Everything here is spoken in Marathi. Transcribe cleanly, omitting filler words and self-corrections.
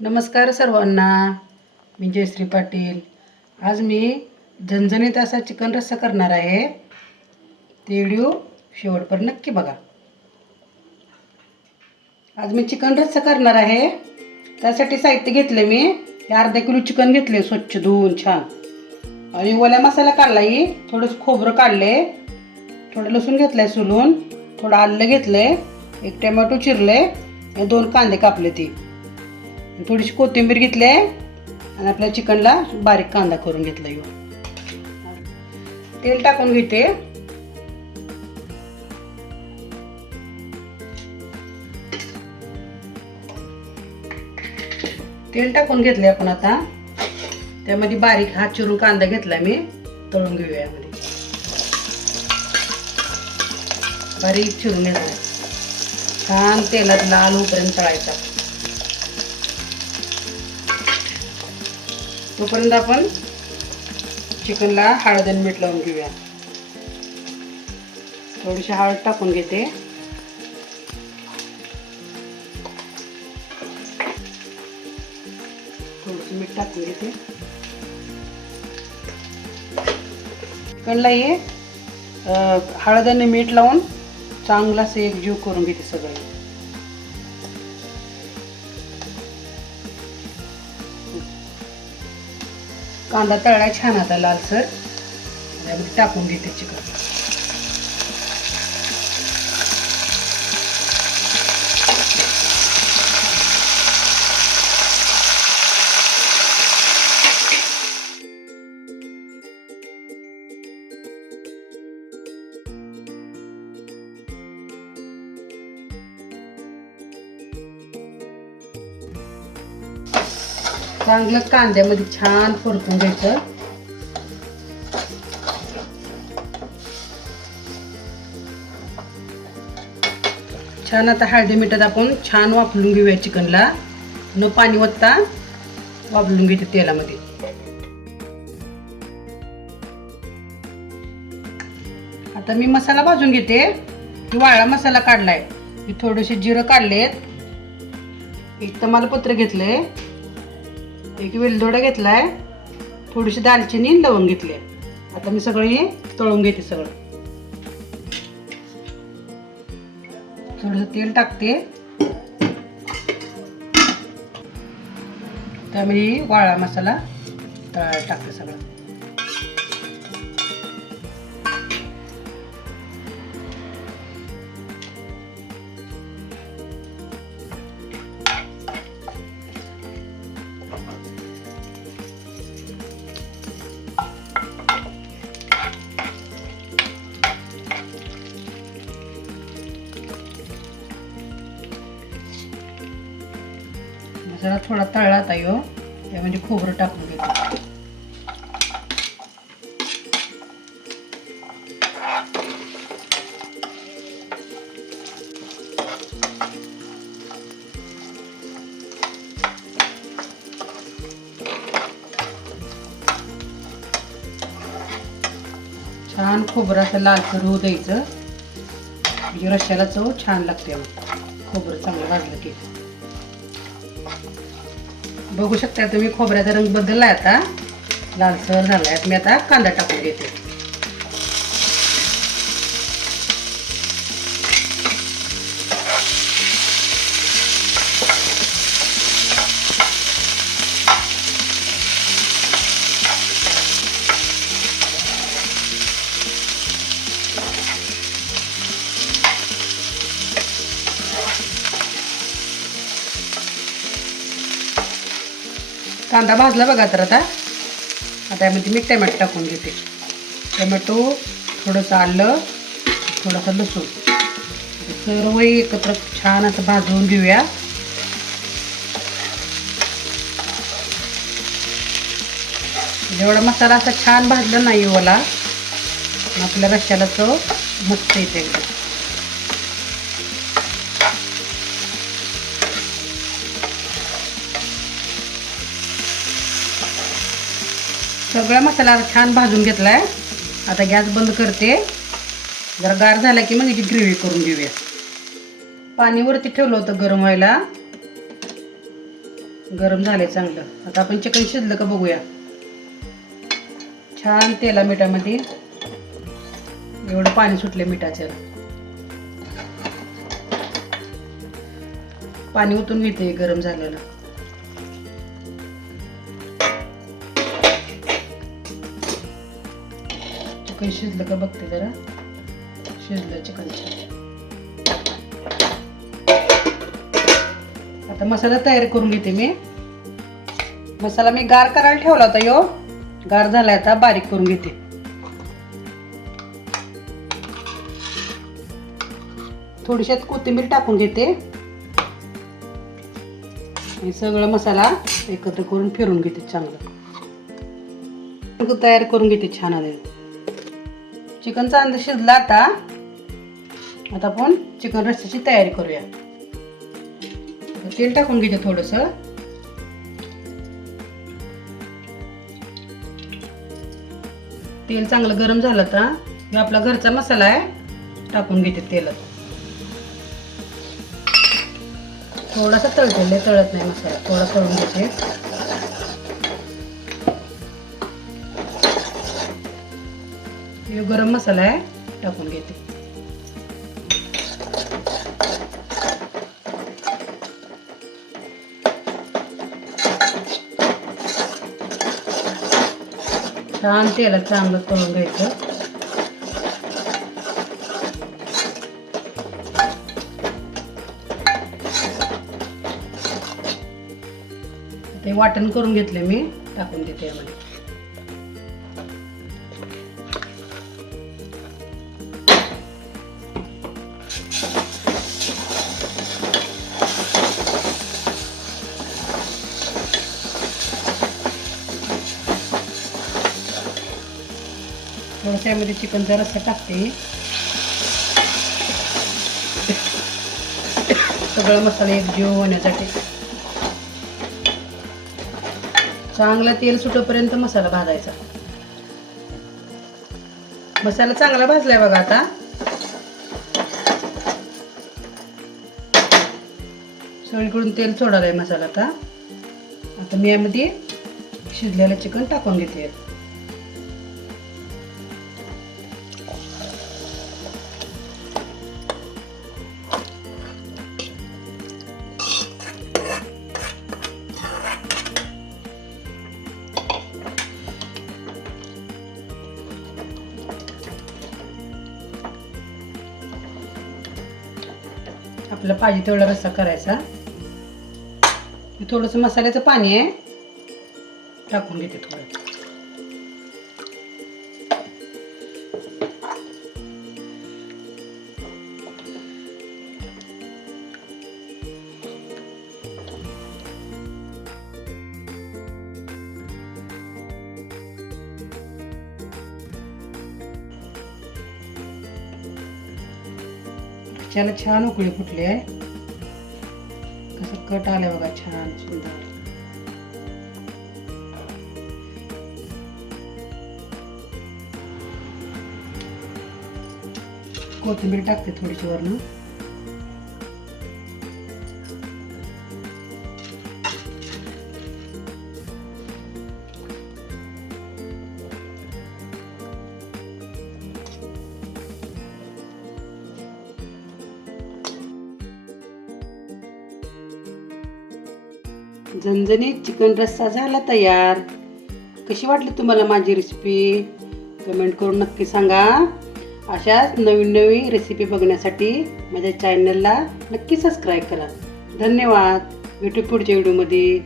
नमस्कार सर्वांना. मी जयश्री पाटील. आज मी झणझणीत असा चिकन रस्सा करणार आहे. ते व्हिडिओ शेवटपर्यंत नक्की बघा. आज मी चिकन रस्सा करणार आहे. त्यासाठी साहित्य घेतले मी अर्धा किलो चिकन घेतले, स्वच्छ धुवून छान. आणि ओला मसाला काढलाय, थोडंसं खोबरं काढले, थोडं लसूण घेतलंय सोलून, थोडं आलं घेतले, एक टोमॅटो चिरले आणि 2 कांदे कापले, ती थोडीशी कोथिंबीर घेतली आणि आपल्या चिकनला बारीक कांदा करून घेतला. तेल टाकून घेते. तेल टाकून घेतले आपण. आता त्यामध्ये बारीक हात चिरून कांदा घेतला मी, तळून घेऊया. यामध्ये बारीक चिरून घेतला, छान तेलात लाल होईपर्यंत तळायचा. तोपर्यंत आपण चिकनला हळद आणि मीठ लावून घेऊया. थोडीशी हळद टाकून घेते. थोडंसं मीठ टाकून घेते. चिकनला हे हळद आणि मीठ लावून चांगला असं एकजीव करून घेते सगळे. कांदा तळाय छान आता लालसर. त्यामध्ये टाकून घेते चिकन. चांगलं कांद्यामध्ये छान परतून घ्यायचं. छान आता हळदी मिठात आपण छान वाफलून घेऊया चिकनला. न पाणी ओतता वाफलून घेते तेलामध्ये. आता मी मसाला भाजून घेते. वाळा मसाला काढलाय. थोडेसे जिरं काढलेत, एक तमालपत्र घेतले, एक वेलदोडा घेतलाय, थोडीशी दालचिनी लवंग घेतली. आता मी सगळं हे तळून घेते. सगळं थोडंसं तेल टाकते. त्यामध्ये वाळा मसाला तळायला टाकते सगळं. मसाला थोडा तळला आता यो, त्यामध्ये खोबरं टाकून घेते. छान खोबरं असं लालसर होऊ द्यायचं, म्हणजे रश्श्याला चव छान लागते. खोबरं चांगलं भाजलं की बघू शकता तुम्ही खोबऱ्याचा रंग बदलला, आता लालसर झालाय. मी आता कांदा टाकून घेते. कांदा भाजला बघा. तर आता यामध्ये मी टोमॅटो टाकून घेते. टोमॅटो, थोडंसं आलं, थोडंसं लसूण, सर्व एकत्र छान असं भाजवून घेऊया. जेवढा मसाला असा छान भाजला नाही ओला, आपल्या रश्श्याला चव मस्त येते एकदम. सगळा मसाला छान भाजून घेतलाय. आता गॅस बंद करते. जरा गार झाला की मग याची ग्रेव्ही करून घेऊया. पाणी वरती ठेवलं होतं गरम व्हायला. गरम झाले चांगलं. आता आपण चिकन शिजलं का बघूया. छान तेला मिठामध्ये एवढं पाणी सुटले मिठाचं. पाणी ओतून घेते गरम झालेलं. चिकन शिजलं का बघते जरा. शिजलं चिकन. आता मसाला तयार करून घेते मी. मसाला मी गार करायला ठेवला होता. यो गार झालाय. आता बारीक करून घेते. थोडीशात कोथिंबीर टाकून घेते. हे सगळं मसाला एकत्र करून फिरून घेते चांगलं. तयार करून घेते छान आले. चिकनचा अंदाज शिजला. आता आपण चिकन रस्स्याची तयारी करूया. तेल टाकून घेते थोडस. तेल चांगलं गरम झालं. आता हे आपला घरचा मसाला आहे टाकून घेते तेलात. थोडासा तळते, तळत नाही मसाला. थोडा तळून घेते. हे गरम मसाला आहे टाकून घेते. छान तेलात चांगलं तळून घ्यायचं. ते वाटण करून घेतले मी. टाकून देते यामध्ये. थोडंसं यामध्ये चिकनचा रस्सा टाकते. सगळं मसाला एकजीव होण्यासाठी. चांगला तेल सुटेपर्यंत मसाला भाजायचा. मसाला चांगला भाजलाय बघा. आता सगळीकडून तेल सोडायलाय मसाला. आता मी यामध्ये शिजलेलं चिकन टाकून घेते. आपल्याला पाहिजे तेवढा रस्सा करायचा. थोडंसं मसाल्याचं पाणी आहे टाकून घेते थोडं. त्याला छान उकळी फुटली आहे. कसं कट आलंय बघा छान सुंदर. कोथिंबीर टाकते थोडीशी वरून. झणझणीत चिकन रस्सा झाला तयार. कशी वाटली तुम्हाला माझी रेसिपी? कमेंट करून नक्की सांगा. अशाच नवीन नवीन रेसिपी बघण्यासाठी माझ्या चॅनलला नक्की सबस्क्राईब करा. धन्यवाद. भेटू पुढच्या व्हिडिओमध्ये.